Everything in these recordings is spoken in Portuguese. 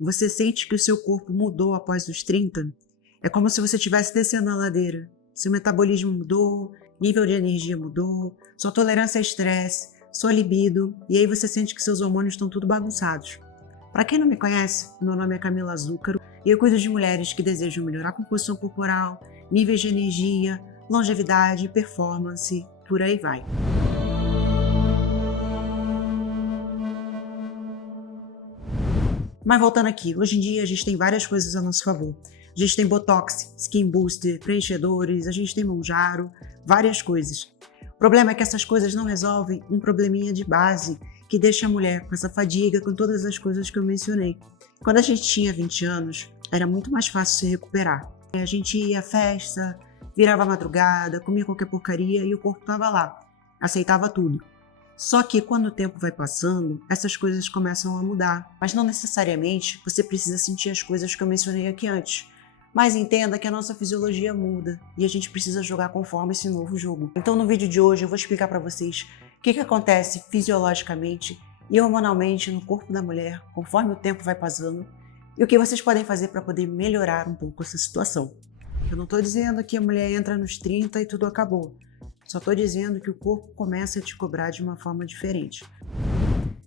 Você sente que o seu corpo mudou após os 30? É como se você estivesse descendo a ladeira. Seu metabolismo mudou, nível de energia mudou, sua tolerância a estresse, sua libido, e aí você sente que seus hormônios estão tudo bagunçados. Para quem não me conhece, meu nome é Camila Zúcaro e eu cuido de mulheres que desejam melhorar a composição corporal, níveis de energia, longevidade, performance, por aí vai. Mas voltando aqui, hoje em dia a gente tem várias coisas a nosso favor. A gente tem Botox, Skin Booster, preenchedores, a gente tem Monjaro, várias coisas. O problema é que essas coisas não resolvem um probleminha de base que deixa a mulher com essa fadiga, com todas as coisas que eu mencionei. Quando a gente tinha 20 anos, era muito mais fácil se recuperar. A gente ia à festa, virava a madrugada, comia qualquer porcaria e o corpo estava lá, aceitava tudo. Só que quando o tempo vai passando, essas coisas começam a mudar. Mas não necessariamente você precisa sentir as coisas que eu mencionei aqui antes. Mas entenda que a nossa fisiologia muda e a gente precisa jogar conforme esse novo jogo. Então no vídeo de hoje eu vou explicar para vocês o que acontece fisiologicamente e hormonalmente no corpo da mulher conforme o tempo vai passando e o que vocês podem fazer para poder melhorar um pouco essa situação. Eu não estou dizendo que a mulher entra nos 30 e tudo acabou. Só estou dizendo que o corpo começa a te cobrar de uma forma diferente.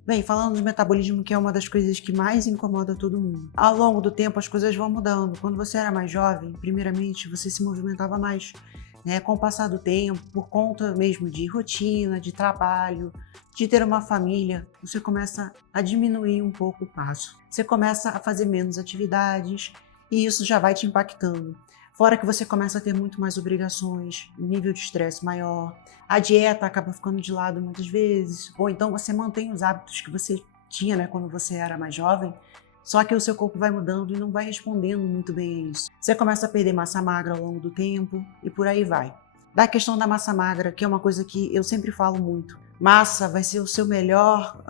Bem, falando do metabolismo, que é uma das coisas que mais incomoda todo mundo. Ao longo do tempo as coisas vão mudando. Quando você era mais jovem, primeiramente você se movimentava mais. Com o passar do tempo, por conta mesmo de rotina, de trabalho, de ter uma família, você começa a diminuir um pouco o passo. Você começa a fazer menos atividades e isso já vai te impactando. Fora que você começa a ter muito mais obrigações, um nível de estresse maior, a dieta acaba ficando de lado muitas vezes, ou então você mantém os hábitos que você tinha quando você era mais jovem, só que o seu corpo vai mudando e não vai respondendo muito bem a isso. Você começa a perder massa magra ao longo do tempo e por aí vai. Da questão da massa magra, que é uma coisa que eu sempre falo muito, massa vai ser o seu melhor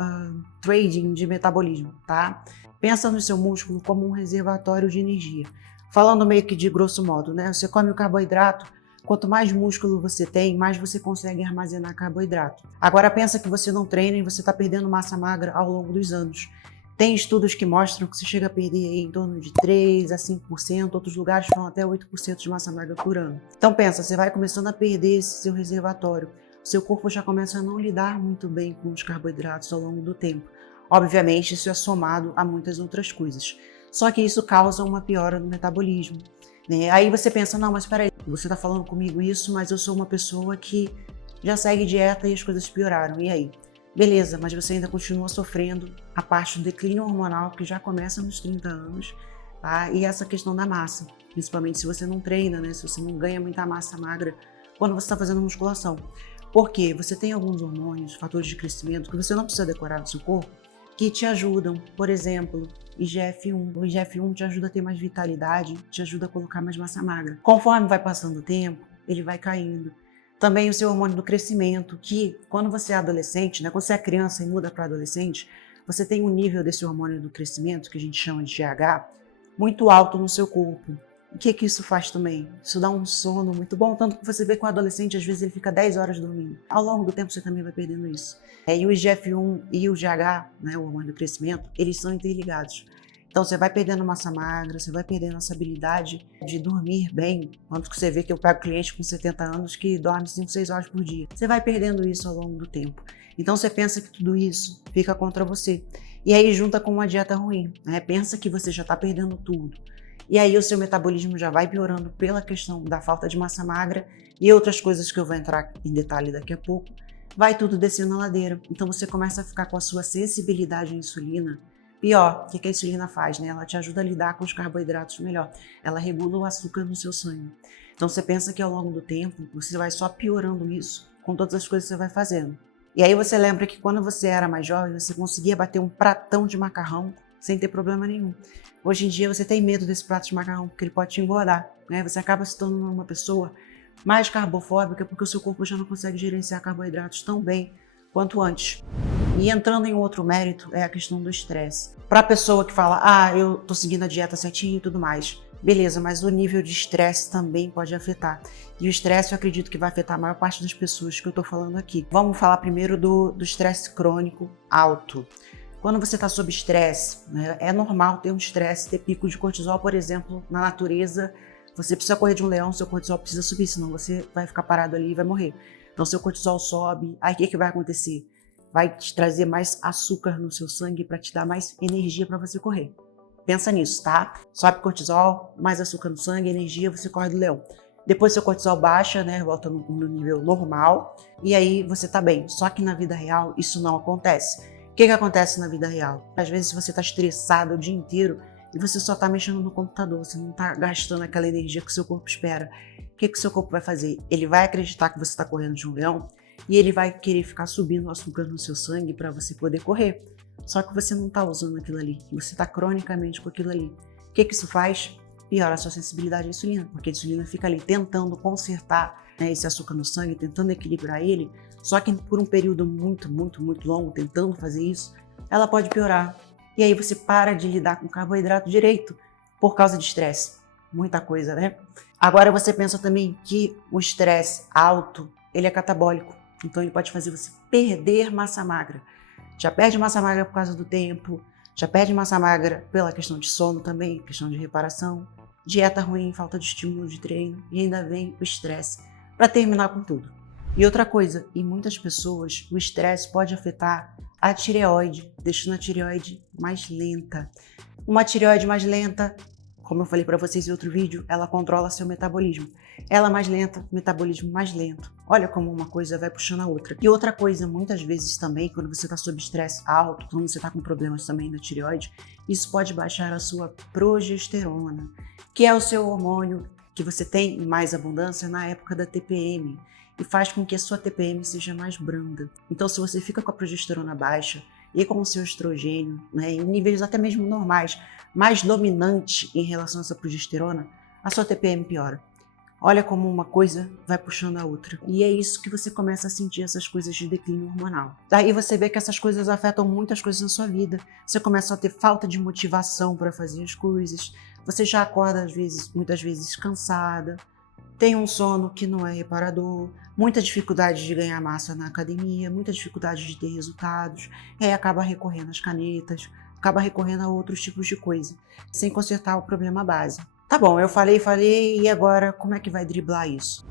trading de metabolismo, tá? Pensa no seu músculo como um reservatório de energia. Falando meio que de grosso modo, você come o carboidrato, quanto mais músculo você tem, mais você consegue armazenar carboidrato. Agora pensa que você não treina e você está perdendo massa magra ao longo dos anos. Tem estudos que mostram que você chega a perder aí em torno de 3 a 5%, outros lugares falam até 8% de massa magra por ano. Então pensa, você vai começando a perder esse seu reservatório. O seu corpo já começa a não lidar muito bem com os carboidratos ao longo do tempo. Obviamente isso é somado a muitas outras coisas. Só que isso causa uma piora no metabolismo. Aí você pensa, não, mas peraí, você está falando comigo isso, mas eu sou uma pessoa que já segue dieta e as coisas pioraram. E aí? Beleza, mas você ainda continua sofrendo a parte do declínio hormonal que já começa nos 30 anos, tá? E essa questão da massa, principalmente se você não treina, se você não ganha muita massa magra quando você está fazendo musculação. Porque você tem alguns hormônios, fatores de crescimento, que você não precisa decorar no seu corpo, que te ajudam, por exemplo, IGF-1. O IGF-1 te ajuda a ter mais vitalidade, te ajuda a colocar mais massa magra. Conforme vai passando o tempo, ele vai caindo. Também o seu hormônio do crescimento, que quando você é adolescente, quando você é criança e muda para adolescente, você tem um nível desse hormônio do crescimento, que a gente chama de GH, muito alto no seu corpo. O que isso faz também? Isso dá um sono muito bom, tanto que você vê que o adolescente, às vezes, ele fica 10 horas dormindo. Ao longo do tempo, você também vai perdendo isso. E o IGF-1 e o GH, o hormônio do crescimento, eles são interligados. Então, você vai perdendo massa magra, você vai perdendo essa habilidade de dormir bem. Quanto que você vê que eu pego cliente com 70 anos que dorme 5, 6 horas por dia. Você vai perdendo isso ao longo do tempo. Então, você pensa que tudo isso fica contra você. E aí, junta com uma dieta ruim. Pensa que você já está perdendo tudo. E aí o seu metabolismo já vai piorando pela questão da falta de massa magra e outras coisas que eu vou entrar em detalhe daqui a pouco. Vai tudo descendo a ladeira. Então você começa a ficar com a sua sensibilidade à insulina pior. O que a insulina faz? Ela te ajuda a lidar com os carboidratos melhor. Ela regula o açúcar no seu sangue. Então você pensa que ao longo do tempo você vai só piorando isso com todas as coisas que você vai fazendo. E aí você lembra que quando você era mais jovem, você conseguia bater um pratão de macarrão sem ter problema nenhum. Hoje em dia você tem medo desse prato de macarrão porque ele pode te engordar. Você acaba se tornando uma pessoa mais carbofóbica porque o seu corpo já não consegue gerenciar carboidratos tão bem quanto antes. E entrando em outro mérito é a questão do estresse. Para a pessoa que fala, eu tô seguindo a dieta certinho e tudo mais, beleza, mas o nível de estresse também pode afetar. E o estresse eu acredito que vai afetar a maior parte das pessoas que eu tô falando aqui. Vamos falar primeiro do estresse crônico alto. Quando você está sob estresse, né, é normal ter um estresse, ter pico de cortisol, por exemplo, na natureza. Você precisa correr de um leão, seu cortisol precisa subir, senão você vai ficar parado ali e vai morrer. Então, seu cortisol sobe, aí o que vai acontecer? Vai te trazer mais açúcar no seu sangue para te dar mais energia para você correr. Pensa nisso, tá? Sobe cortisol, mais açúcar no sangue, energia, você corre do leão. Depois seu cortisol baixa, né? Volta no nível normal e aí você tá bem. Só que na vida real isso não acontece. O que acontece na vida real? Às vezes você tá estressado o dia inteiro e você só tá mexendo no computador, você não tá gastando aquela energia que o seu corpo espera. O que o seu corpo vai fazer? Ele vai acreditar que você tá correndo de um leão e ele vai querer ficar subindo o açúcar no seu sangue para você poder correr. Só que você não está usando aquilo ali, você está cronicamente com aquilo ali. O que isso faz? Piora a sua sensibilidade à insulina, porque a insulina fica ali tentando consertar, né, esse açúcar no sangue, tentando equilibrar ele, só que por um período muito longo, tentando fazer isso, ela pode piorar. E aí você para de lidar com carboidrato direito por causa de estresse. Muita coisa, né? Agora você pensa também que o estresse alto, ele é catabólico, então ele pode fazer você perder massa magra. Já perde massa magra por causa do tempo, já perde massa magra pela questão de sono também, questão de reparação, dieta ruim, falta de estímulo de treino e ainda vem o estresse para terminar com tudo. E outra coisa, em muitas pessoas o estresse pode afetar a tireoide, deixando a tireoide mais lenta. Uma tireoide mais lenta, como eu falei para vocês em outro vídeo, ela controla seu metabolismo. Ela mais lenta, metabolismo mais lento. Olha como uma coisa vai puxando a outra. E outra coisa, muitas vezes também, quando você está sob estresse alto, quando você está com problemas também na tireoide, isso pode baixar a sua progesterona, que é o seu hormônio que você tem em mais abundância na época da TPM, e faz com que a sua TPM seja mais branda. Então, se você fica com a progesterona baixa e com o seu estrogênio, né, em níveis até mesmo normais, mais dominante em relação a essa progesterona, a sua TPM piora. Olha como uma coisa vai puxando a outra. E é isso que você começa a sentir, essas coisas de declínio hormonal. Daí você vê que essas coisas afetam muitas coisas na sua vida. Você começa a ter falta de motivação para fazer as coisas. Você já acorda, muitas vezes cansada. Tem um sono que não é reparador. Muita dificuldade de ganhar massa na academia. Muita dificuldade de ter resultados. Acaba recorrendo às canetas. Acaba recorrendo a outros tipos de coisa. Sem consertar o problema base. Tá bom, eu falei, e agora como é que vai driblar isso?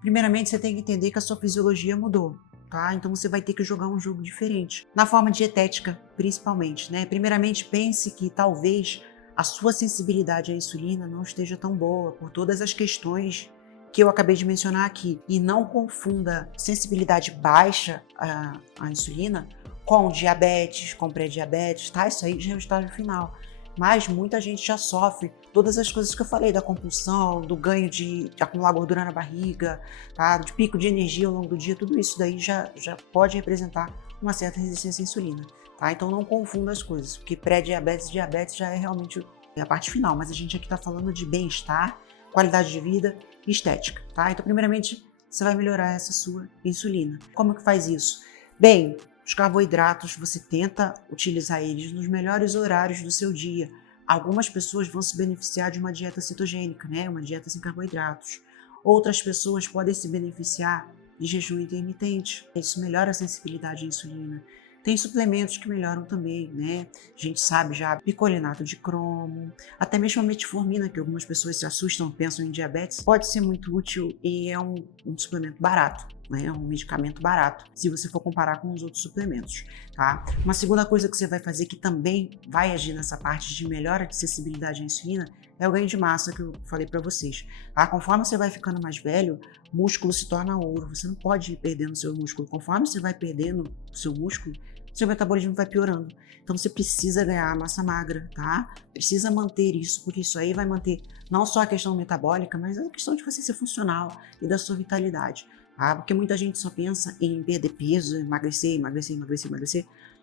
Primeiramente, você tem que entender que a sua fisiologia mudou, tá? Então você vai ter que jogar um jogo diferente. Na forma dietética, principalmente, né? Primeiramente, pense que talvez a sua sensibilidade à insulina não esteja tão boa por todas as questões que eu acabei de mencionar aqui. E não confunda sensibilidade baixa à insulina com diabetes, com pré-diabetes, tá? Isso aí já é o estágio final. Mas muita gente já sofre todas as coisas que eu falei, da compulsão, do ganho de acumular gordura na barriga, tá? De pico de energia ao longo do dia, tudo isso daí já pode representar uma certa resistência à insulina, tá? Então não confunda as coisas, porque pré-diabetes e diabetes já é realmente a parte final, mas a gente aqui está falando de bem-estar, qualidade de vida e estética, tá? Então primeiramente você vai melhorar essa sua insulina. Como que faz isso? Bem, os carboidratos, você tenta utilizar eles nos melhores horários do seu dia. Algumas pessoas vão se beneficiar de uma dieta cetogênica, né? Uma dieta sem carboidratos. Outras pessoas podem se beneficiar de jejum intermitente. Isso melhora a sensibilidade à insulina. Tem suplementos que melhoram também, né? A gente sabe já picolinato de cromo, até mesmo a metformina, que algumas pessoas se assustam, pensam em diabetes, pode ser muito útil e é um suplemento barato, né? É um medicamento barato, se você for comparar com os outros suplementos, tá? Uma segunda coisa que você vai fazer que também vai agir nessa parte de melhora de sensibilidade à insulina é o ganho de massa que eu falei para vocês, tá? Conforme você vai ficando mais velho, músculo se torna ouro, você não pode ir perdendo seu músculo. Conforme você vai perdendo o seu músculo, seu metabolismo vai piorando. Então você precisa ganhar massa magra, tá? Precisa manter isso, porque isso aí vai manter não só a questão metabólica, mas a questão de você ser funcional e da sua vitalidade, tá? Porque muita gente só pensa em perder peso, emagrecer.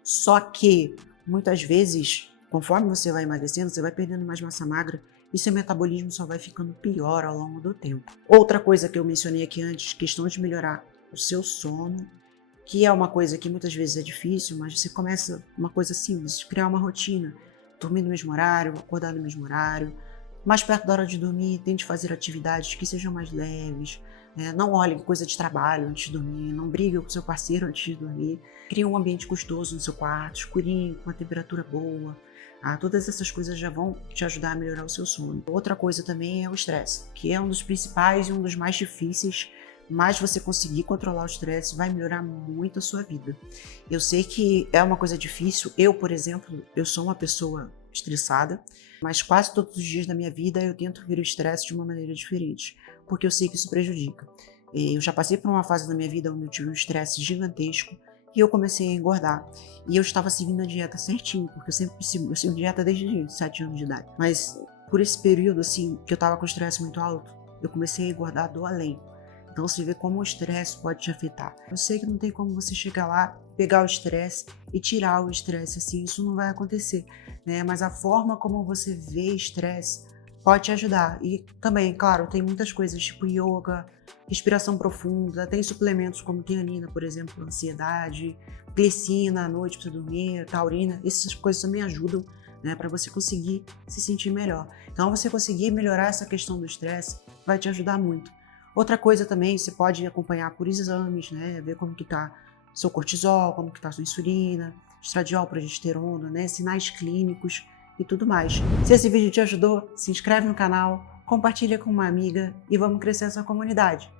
Só que muitas vezes, conforme você vai emagrecendo, você vai perdendo mais massa magra e seu metabolismo só vai ficando pior ao longo do tempo. Outra coisa que eu mencionei aqui antes, questão de melhorar o seu sono, que é uma coisa que muitas vezes é difícil, mas você começa uma coisa simples, criar uma rotina, dormir no mesmo horário, acordar no mesmo horário, Mais perto da hora de dormir, tente fazer atividades que sejam mais leves, né? Não olhe coisa de trabalho antes de dormir, não brigue com seu parceiro antes de dormir. Crie um ambiente gostoso no seu quarto, escurinho, com uma temperatura boa. Todas essas coisas já vão te ajudar a melhorar o seu sono. Outra coisa também é o estresse, que é um dos principais e um dos mais difíceis, mas você conseguir controlar o estresse vai melhorar muito a sua vida. Eu sei que é uma coisa difícil. Eu, por exemplo, eu sou uma pessoa estressada, mas quase todos os dias da minha vida eu tento ver o estresse de uma maneira diferente, porque eu sei que isso prejudica. Eu já passei por uma fase da minha vida onde eu tive um estresse gigantesco e eu comecei a engordar. E eu estava seguindo a dieta certinho, porque eu sigo dieta desde 7 anos de idade. Mas por esse período assim que eu estava com estresse muito alto, eu comecei a engordar do além. Então você vê como o estresse pode te afetar. Eu sei que não tem como você chegar lá, pegar o estresse e tirar o estresse, assim, isso não vai acontecer, né? Mas a forma como você vê estresse pode te ajudar. E também, claro, tem muitas coisas tipo yoga, respiração profunda, tem suplementos como tianina, por exemplo, para ansiedade, glicina à noite para dormir, taurina, essas coisas também ajudam, né, para você conseguir se sentir melhor. Então, você conseguir melhorar essa questão do estresse vai te ajudar muito. Outra coisa também, você pode acompanhar por exames, né? Ver como que tá seu cortisol, como que tá sua insulina, estradiol, progesterona, né? Sinais clínicos e tudo mais. Se esse vídeo te ajudou, se inscreve no canal, compartilha com uma amiga e vamos crescer essa comunidade.